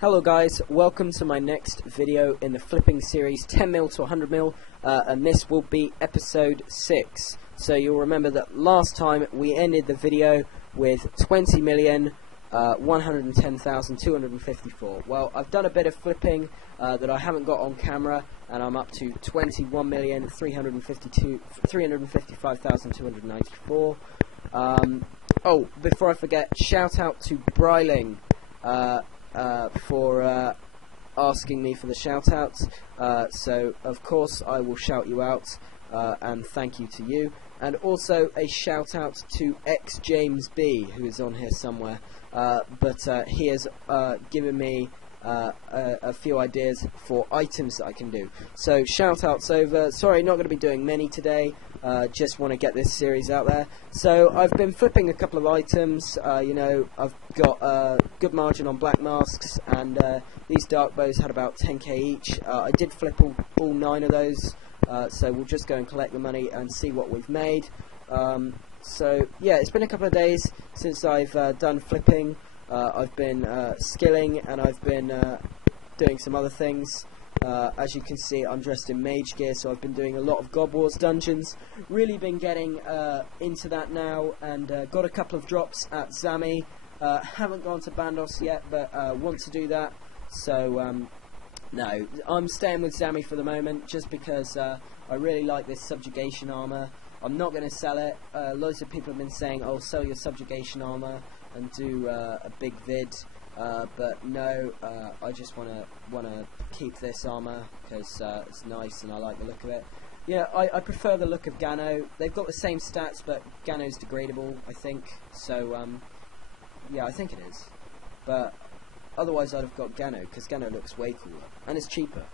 Hello guys, welcome to my next video in the flipping series 10mm to 100mm, and this will be episode 6. So you'll remember that last time we ended the video with 20,110,254. Well, I've done a bit of flipping that I haven't got on camera, and I'm up to 21,355,294. Oh, before I forget, shout out to Bryling for asking me for the shout outs, so of course I will shout you out, and thank you to you, and also a shout out to X James B, who is on here somewhere, but he has given me a few ideas for items that I can do. So shout outs over. Sorry, not going to be doing many today, just want to get this series out there. So I've been flipping a couple of items. You know, I've got a good margin on black masks, and these dark bows had about 10k each. I did flip all 9 of those, so we'll just go and collect the money and see what we've made. So yeah, it's been a couple of days since I've done flipping. I've been skilling, and I've been doing some other things. As you can see, I'm dressed in mage gear, so I've been doing a lot of God Wars dungeons. Really been getting into that now, and got a couple of drops at Zami. Haven't gone to Bandos yet, but want to do that. So no, I'm staying with Zami for the moment, just because I really like this Subjugation armor. I'm not going to sell it. Loads of people have been saying, "Oh, sell your Subjugation armor and do a big vid," but no, I just wanna keep this armor because it's nice and I like the look of it. Yeah, I prefer the look of Gano. They've got the same stats, but Gano's degradable, I think. So yeah, I think it is. But otherwise, I'd have got Gano because Gano looks way cooler and it's cheaper.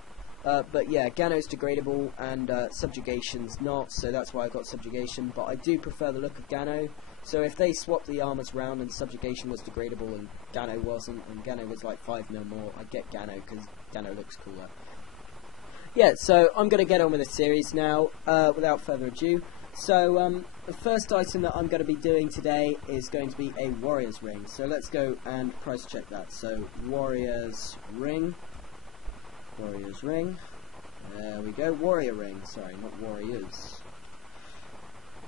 But yeah, Gano's degradable and Subjugation's not, so that's why I got Subjugation. But I do prefer the look of Gano. So if they swapped the armors round and Subjugation was degradable and Gano wasn't, and Gano was like 5 mil more, I'd get Gano because Gano looks cooler. Yeah, so I'm going to get on with the series now, without further ado. So the first item that I'm going to be doing today is going to be a Warrior's Ring. So let's go and price check that. So Warrior's Ring. Warrior's Ring. There we go. Warrior Ring. Sorry, not Warriors.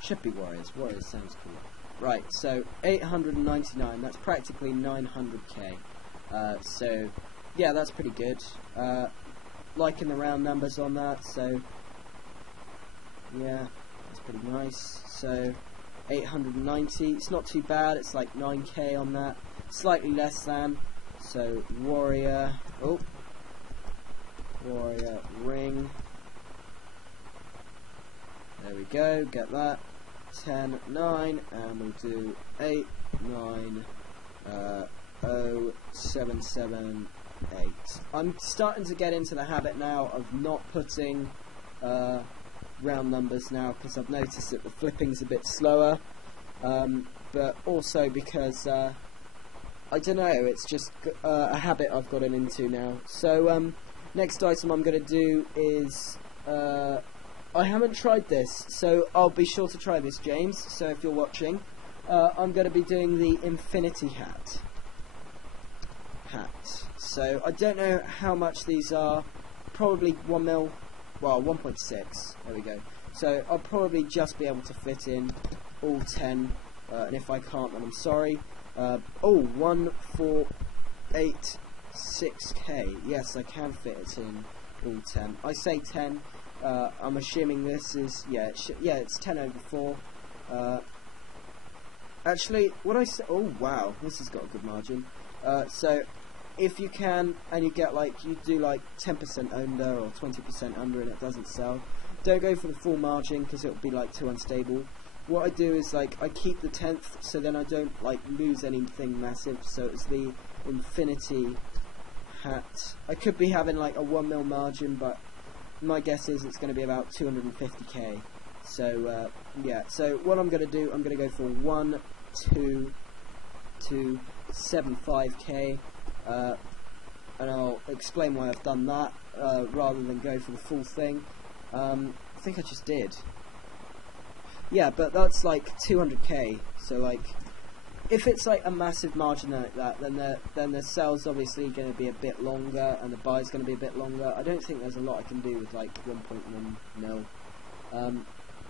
Should be Warriors. Warriors sounds cool. Right, so 899, that's practically 900k. So, yeah, that's pretty good. Liking the round numbers on that, so, yeah, that's pretty nice. So, 890, it's not too bad, it's like 9k on that. Slightly less than. So, Warrior Ring. There we go, get that. 10, 9, and we'll do 8, 9, 0, 7, 7, 8. I'm starting to get into the habit now of not putting round numbers now, because I've noticed that the flipping's a bit slower, but also because I don't know, it's just a habit I've gotten into now. So next item I'm going to do is I haven't tried this, so I'll be sure to try this, James, so if you're watching. I'm going to be doing the Infinity Hat. So, I don't know how much these are. Probably 1 mil, well, 1.6. There we go. So, I'll probably just be able to fit in all 10, and if I can't, then I'm sorry. Oh, 1, 4, 8, 6k. Yes, I can fit it in all 10. I say 10. I'm assuming this is, yeah, it's 10 over 4. Actually, what I say, oh wow, this has got a good margin. So, if you can, and you get like, you do like 10% under or 20% under and it doesn't sell, don't go for the full margin because it'll be like too unstable. What I do is like, I keep the 10th, so then I don't like lose anything massive, so it's the Infinity Hat. I could be having like a 1 mil margin, but my guess is it's going to be about 250k. So yeah, so what I'm going to do, I'm going to go for 1, 2, 75k, and I'll explain why I've done that, rather than go for the full thing. I think I just did. Yeah, but that's like 200k, so like, if it's like a massive margin like that, then the sell's obviously going to be a bit longer, and the buy's going to be a bit longer. I don't think there's a lot I can do with like 1.1 mil.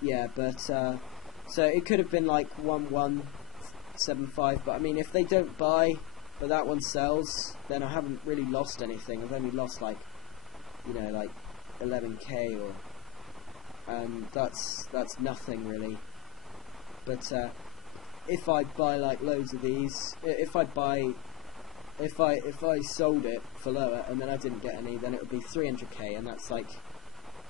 Yeah, but so it could have been like 1175, but I mean, if they don't buy, but that one sells, then I haven't really lost anything. I've only lost like, you know, like 11k, or that's nothing really. But if I buy like loads of these, if I sold it for lower and then I didn't get any, then it would be 300k, and that's like,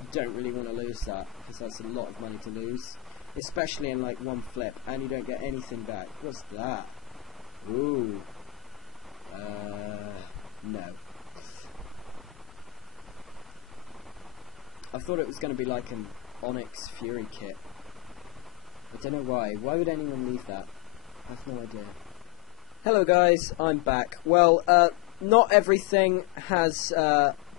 I don't really want to lose that, because that's a lot of money to lose, especially in like one flip, and you don't get anything back. What's that? Ooh. No. I thought it was going to be like an Onyx Fury kit. I don't know why. Why would anyone leave that? I have no idea. Hello guys, I'm back. Well, not everything has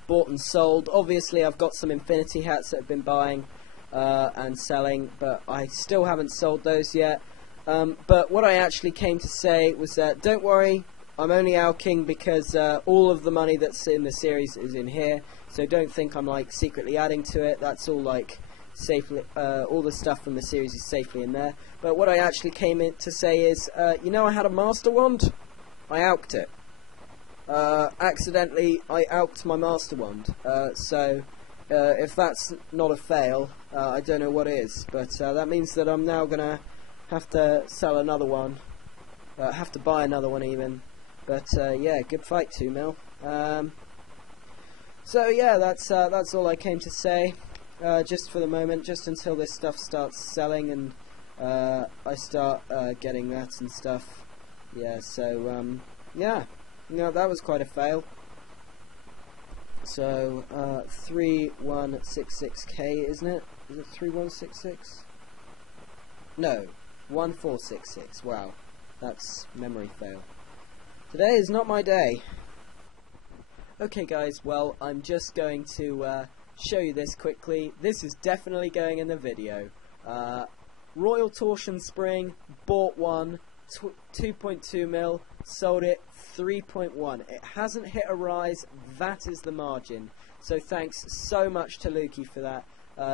bought and sold. Obviously I've got some Infinity hats that I've been buying and selling, but I still haven't sold those yet. But what I actually came to say was that, don't worry, I'm only alking because all of the money that's in the series is in here, so don't think I'm like secretly adding to it. That's all like safely, all the stuff from the series is safely in there. But what I actually came in to say is, you know, I had a Master Wand, I alked it. Accidentally, I alked my Master Wand. So if that's not a fail, I don't know what is. But that means that I'm now gonna have to sell another one, have to buy another one even. But yeah, good fight, 2 mil. So yeah, that's all I came to say. Just for the moment, just until this stuff starts selling and I start getting that and stuff. Yeah, so yeah, you know, that was quite a fail. So 3166k, isn't it? Is it 3166? No, 1466. Wow, that's memory fail. Today is not my day. Okay guys, well, I'm just going to show you this quickly. This is definitely going in the video. Royal Torsion Spring, bought one, 2.2 mil, sold it 3.1. It hasn't hit a rise, that is the margin. So thanks so much to Lukey for that.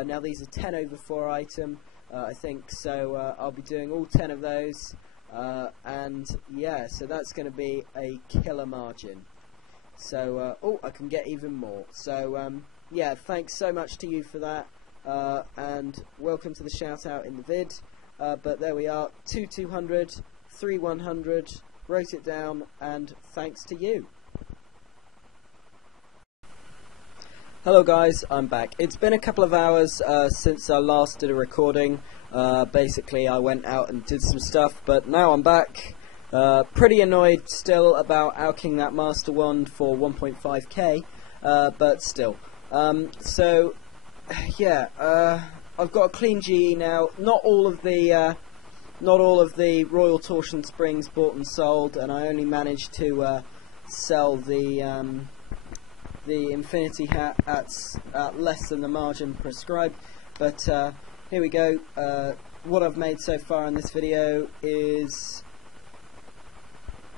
Now these are 10 over 4 item, I think, so I'll be doing all 10 of those. And yeah, so that's going to be a killer margin. So, oh, I can get even more. So, yeah, thanks so much to you for that, and welcome to the shout out in the vid. But there we are, 200, 100, wrote it down, and thanks to you. Hello guys, I'm back. It's been a couple of hours since I last did a recording. Basically I went out and did some stuff, but now I'm back. Pretty annoyed still about alking that Master Wand for 1.5k, but still. So yeah, I've got a clean GE now. Not all of the Royal Torsion Springs bought and sold, and I only managed to sell the Infinity hat at less than the margin prescribed. But here we go. What I've made so far in this video is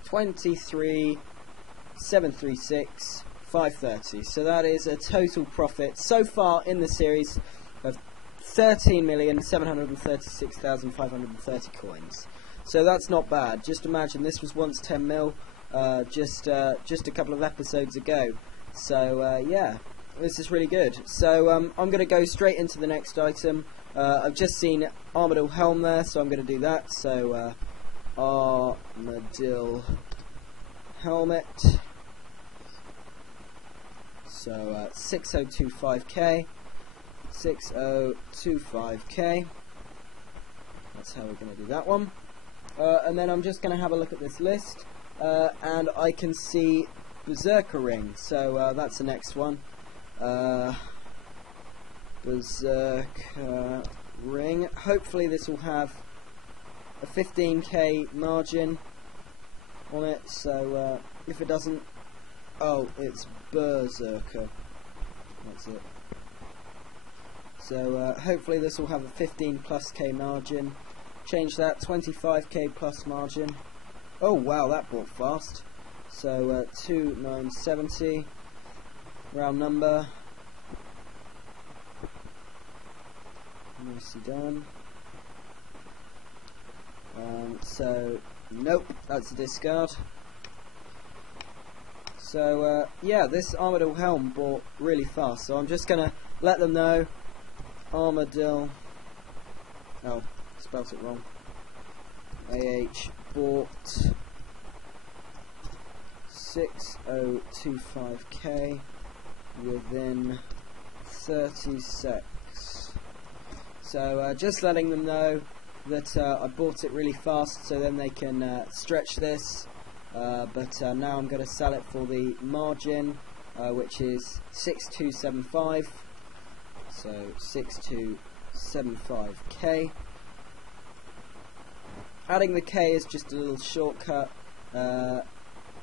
23,736, 530. So that is a total profit so far in the series of 13,736,530 coins. So that's not bad. Just imagine this was once 10 mil, just a couple of episodes ago. So yeah, this is really good. So I'm going to go straight into the next item. I've just seen Armadyl Helmet there, so I'm going to do that. So Armadyl Helmet. So 6025k. 6025k. That's how we're going to do that one. And then I'm just going to have a look at this list, and I can see Berserker Ring. So that's the next one. Berserker Ring. Hopefully this will have a 15k margin on it. So if it doesn't, oh, it's Berserker. That's it. So hopefully this will have a 15 plus k margin. Change that, 25k plus margin. Oh wow, that bought fast. So 2970, round number. Nicely done. So nope, that's a discard. So yeah, this Armadyl helm bought really fast. So I'm just gonna let them know. Armadyl. Oh, spelt it wrong. AH bought 6025k within 30 secs. So just letting them know that I bought it really fast, so then they can stretch this. But now I'm going to sell it for the margin, which is 6275. So 6275k. Adding the K is just a little shortcut. I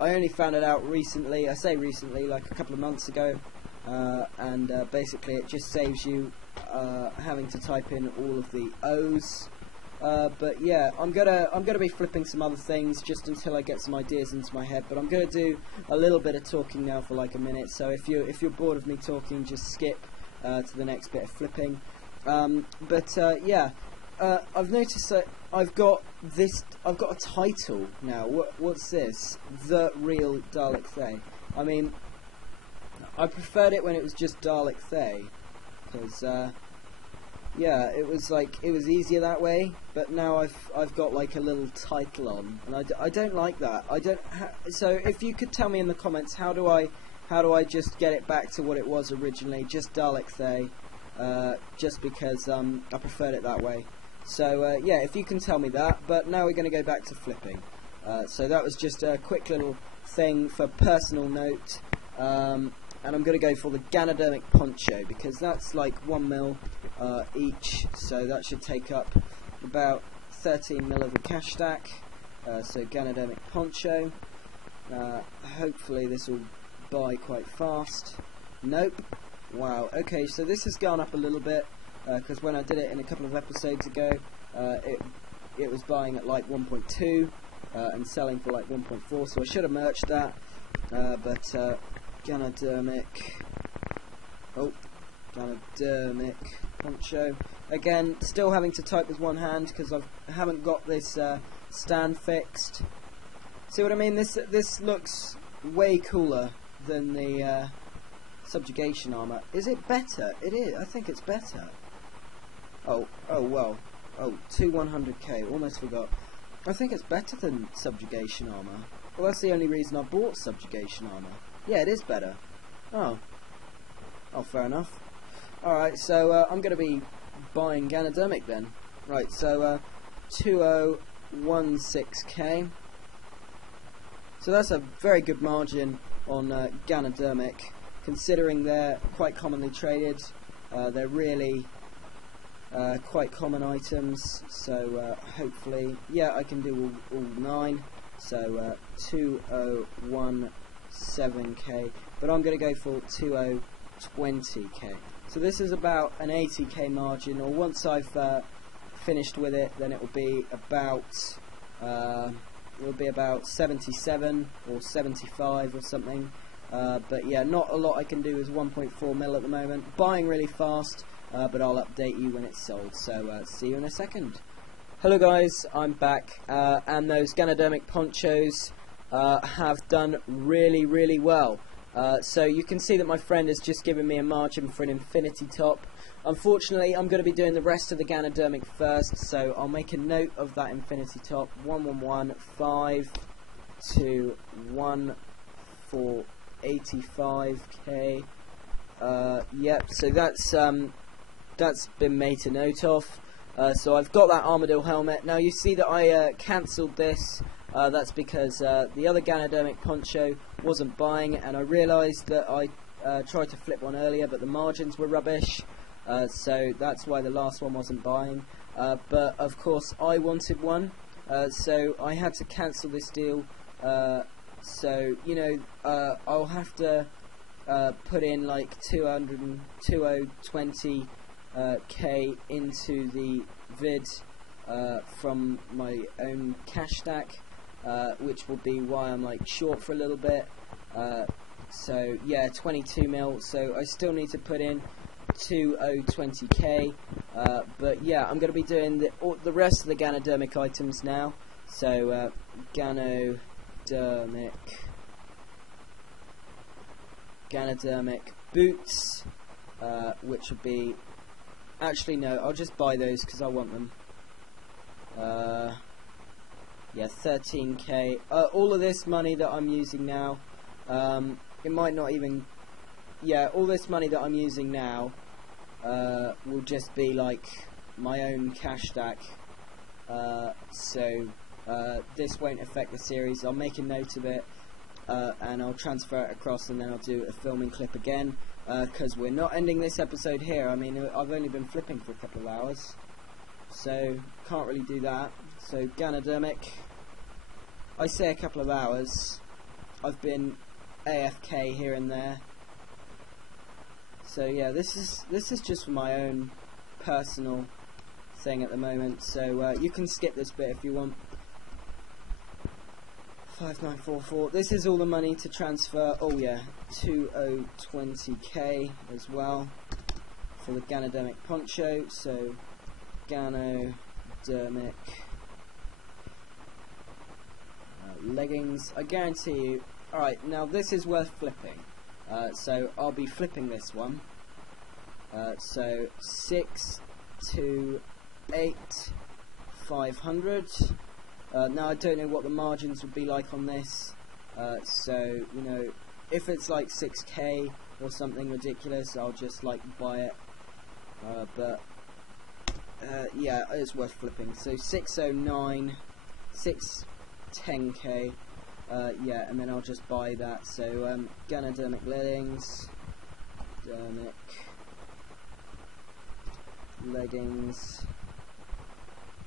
only found it out recently. I say recently, like a couple of months ago, and basically it just saves you having to type in all of the O's. But yeah, I'm gonna be flipping some other things just until I get some ideas into my head. But I'm gonna do a little bit of talking now for like a minute. So if you're bored of me talking, just skip to the next bit of flipping. Yeah, I've noticed that I've got a title now. What's this? The Real Dalekthay. I mean, I preferred it when it was just Dalekthay, because yeah, it was easier that way. But now I've got like a little title on, and I don't like that. So if you could tell me in the comments, how do I just get it back to what it was originally, just Dalekthay, just because I preferred it that way. So yeah, if you can tell me that. But now we're going to go back to flipping. So that was just a quick little thing for personal note. And I'm going to go for the Ganodermic poncho, because that's like 1 mil each, so that should take up about 13 mil of the cash stack. So Ganodermic poncho. Hopefully this will buy quite fast. Nope. Wow. Okay, so this has gone up a little bit, because when I did it in a couple of episodes ago, it was buying at like 1.2 and selling for like 1.4, so I should have merged that. But Ganodermic. Oh, Ganodermic poncho. Again, still having to type with one hand because I haven't got this stand fixed. See what I mean? This looks way cooler than the Subjugation armor. Is it better? It is. I think it's better. Oh well. Oh, 100k. Almost forgot. I think it's better than Subjugation armor. Well, that's the only reason I bought Subjugation armor. Yeah, it is better. Oh, fair enough. Alright, so I'm going to be buying Ganodermic then. Right, so 2016k. So that's a very good margin on Ganodermic, considering they're quite commonly traded. They're really quite common items, so hopefully, yeah, I can do all 9. So 2017k, but I'm going to go for 2020k. So this is about an 80k margin, or once I've finished with it, then it will be about 77 or 75 or something. But yeah, not a lot I can do. Is 1.4 mil at the moment. Buying really fast, but I'll update you when it's sold. So see you in a second. Hello guys, I'm back, and those Ganodermic ponchos have done really well. So you can see that my friend has just given me a margin for an infinity top. Unfortunately, I'm going to be doing the rest of the Ganodermic first, so I'll make a note of that infinity top. 1115214885k. Yep, so that's been made a note of. So I've got that Armadyl helmet. Now you see that I cancelled this. That's because the other Ganodermic poncho wasn't buying, and I realised that I tried to flip one earlier, but the margins were rubbish. So that's why the last one wasn't buying. But of course I wanted one, so I had to cancel this deal. So you know, I'll have to put in like 2020k into the vid from my own cash stack. which will be why I'm like short for a little bit. So yeah, 22 mil. So I still need to put in 2020k. But yeah, I'm going to be doing the rest of the Ganodermic items now. So Ganodermic boots, which will be, actually no, I'll just buy those because I want them. Yeah, 13k. All of this money that I'm using now, it might not even, yeah, all this money that I'm using now will just be like my own cash stack. So this won't affect the series. I'll make a note of it, and I'll transfer it across, and then I'll do a filming clip again, because we're not ending this episode here. I mean, I've only been flipping for a couple of hours, so can't really do that. So Ganodermic, I say a couple of hours, I've been AFK here and there. So yeah, this is just for my own personal thing at the moment, so you can skip this bit if you want. 5944. This is all the money to transfer. Oh yeah, 2020k as well for the Ganodermic poncho. So Ganodermic leggings. I guarantee you. Alright, now this is worth flipping. So I'll be flipping this one. So 6 to 8 500. Now I don't know what the margins would be like on this, so you know, if it's like 6k or something ridiculous, I'll just like buy it, but yeah, it's worth flipping. So 609, 610k, yeah, and then I'll just buy that. So Ganodermic leggings, and then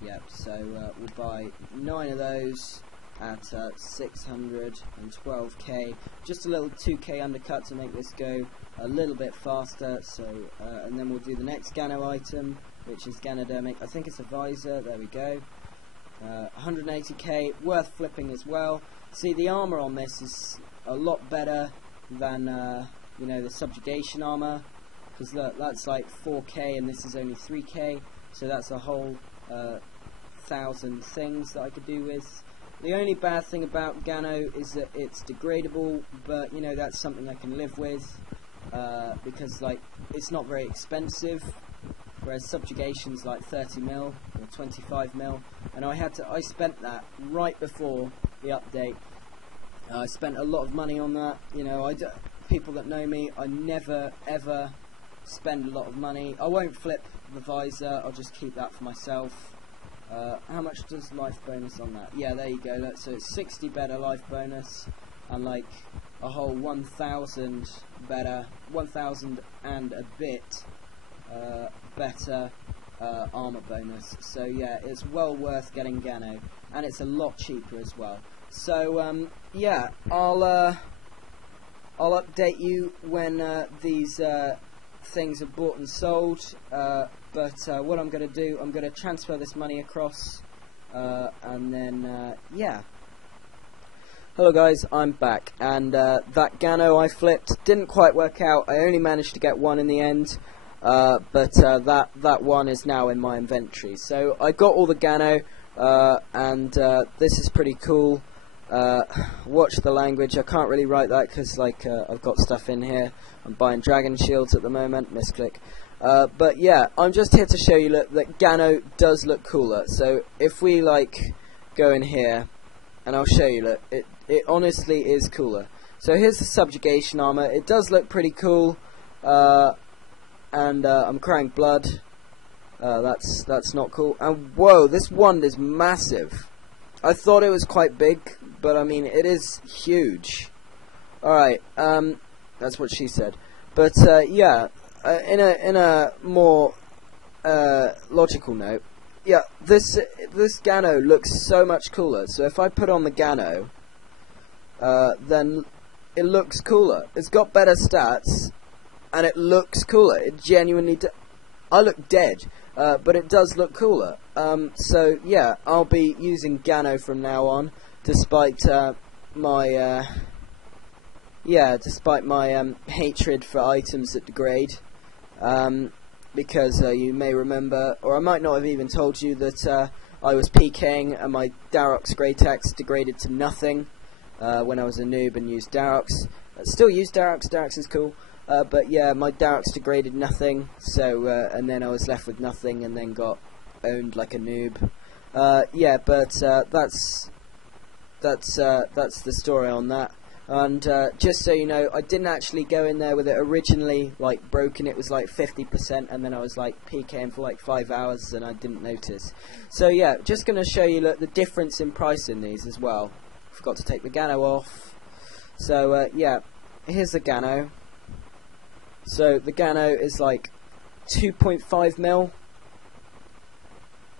yep, so we'll buy 9 of those at 612k, just a little 2k undercut to make this go a little bit faster. So and then we'll do the next Gano item, which is Ganodermic, I think it's a visor, there we go, 180k, worth flipping as well. See, the armor on this is a lot better than you know, the subjugation armor, because look, that's like 4k and this is only 3k, so that's a whole 1,000 things that I could do with. The only bad thing about Gano is that it's degradable, but you know, that's something I can live with, because like it's not very expensive, whereas subjugation's like 30 mil or 25 mil, and I spent that right before the update. I spent a lot of money on that. You know, people that know me, I never ever spend a lot of money. I won't flip the visor, I'll just keep that for myself. How much does life bonus on that? Yeah, there you go. Look, so it's 60 better life bonus, and like a whole 1,000 better, 1,000 and a bit better armor bonus. So yeah, it's well worth getting Gano, and it's a lot cheaper as well. So yeah, I'll update you when these things are bought and sold. But what I'm going to do, I'm going to transfer this money across, and then yeah. Hello guys, I'm back, and that Gano I flipped didn't quite work out. I only managed to get one in the end, but that one is now in my inventory. So I got all the Gano, and this is pretty cool. Watch the language. I can't really write that because like I've got stuff in here. I'm buying dragon shields at the moment. Misclick. But yeah, I'm just here to show you that Gano does look cooler. So if we like go in here, and I'll show you, look, it honestly is cooler. So here's the subjugation armor. It does look pretty cool, and I'm crying blood. That's not cool. And whoa, this wand is massive. I thought it was quite big, but I mean it is huge. Alright, that's what she said. But yeah, in a more logical note, yeah, this Gano looks so much cooler. So if I put on the Gano, then it looks cooler. It's got better stats, and it looks cooler. It genuinely I look dead, but it does look cooler. So yeah, I'll be using Gano from now on, despite my hatred for items that degrade. Because you may remember, or I might not have even told you, that I was PKing and my Darox Greytax degraded to nothing when I was a noob and used Darox. I still use Darox. Darox is cool. But yeah, my Darox degraded nothing, so and then I was left with nothing, and then got owned like a noob. Yeah, but that's the story on that. And just so you know, I didn't actually go in there with it originally like broken. It was like 50%, and then I was like PKing for like 5 hours, and I didn't notice. So yeah, just gonna show you the difference in price in these as well. Forgot to take the Gano off. So yeah, here's the Gano. So the Gano is like 2.5 mil.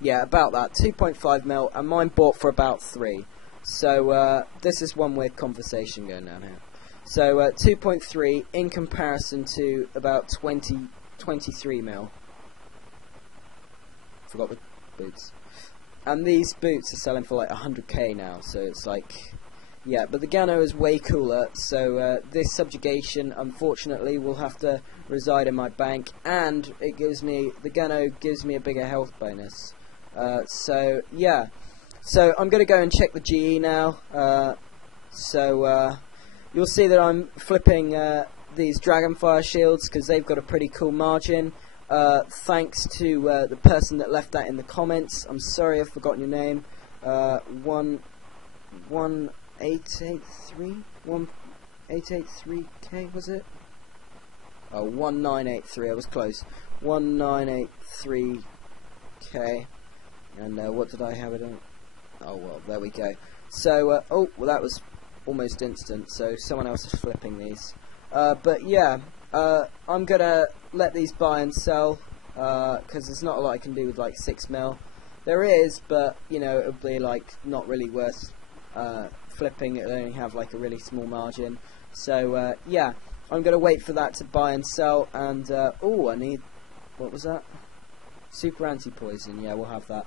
Yeah, about that, 2.5 mil, and mine bought for about 3. So this is one weird conversation going on here. So 2.3 in comparison to about 23 mil. Forgot the boots. And these boots are selling for like 100k now, so it's like, yeah, but the Gano is way cooler, so this Subjugation unfortunately will have to reside in my bank, and it gives me, the Gano gives me a bigger health bonus. So yeah, so I'm going to go and check the GE now. You'll see that I'm flipping these Dragonfire shields because they've got a pretty cool margin. Thanks to the person that left that in the comments. I'm sorry I've forgotten your name. 1883K, was it? Oh, 1983, I was close. 1983K. And what did I have it on? Oh well, there we go. So, oh, well that was almost instant, so someone else is flipping these. But yeah, I'm gonna let these buy and sell, because there's not a lot I can do with like 6 mil. There is, but, you know, it'll be like not really worth flipping. It'll only have like a really small margin. So, yeah, I'm gonna wait for that to buy and sell, and, oh, I need, what was that? Super anti-poison, yeah, we'll have that.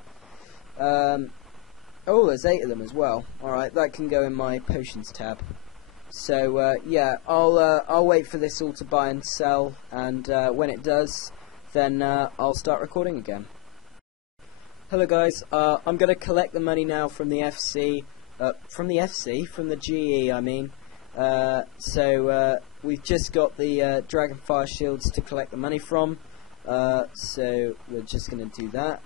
Oh, there's 8 of them as well. Alright, that can go in my potions tab. So, yeah, I'll wait for this all to buy and sell, and when it does, then I'll start recording again. Hello guys, I'm going to collect the money now from the FC, from the GE, I mean. So, we've just got the Dragonfire shields to collect the money from, so we're just going to do that.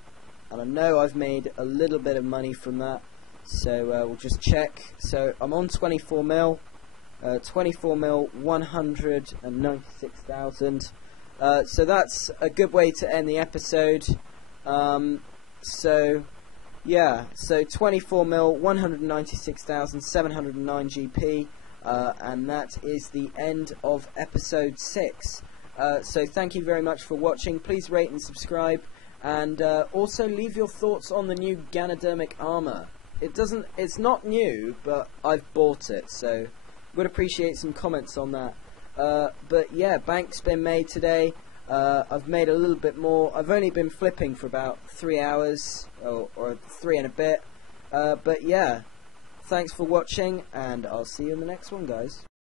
And I know I've made a little bit of money from that, so we'll just check. So I'm on 24 mil, 196,000. So that's a good way to end the episode. So yeah, so 24 mil, 196,709 GP, and that is the end of episode 6. So thank you very much for watching. Please rate and subscribe. And also leave your thoughts on the new Ganodermic armor. It's not new, but I've bought it, so would appreciate some comments on that. But yeah, bank's been made today. I've made a little bit more. I've only been flipping for about 3 hours, or 3 and a bit. But yeah, thanks for watching, and I'll see you in the next one, guys.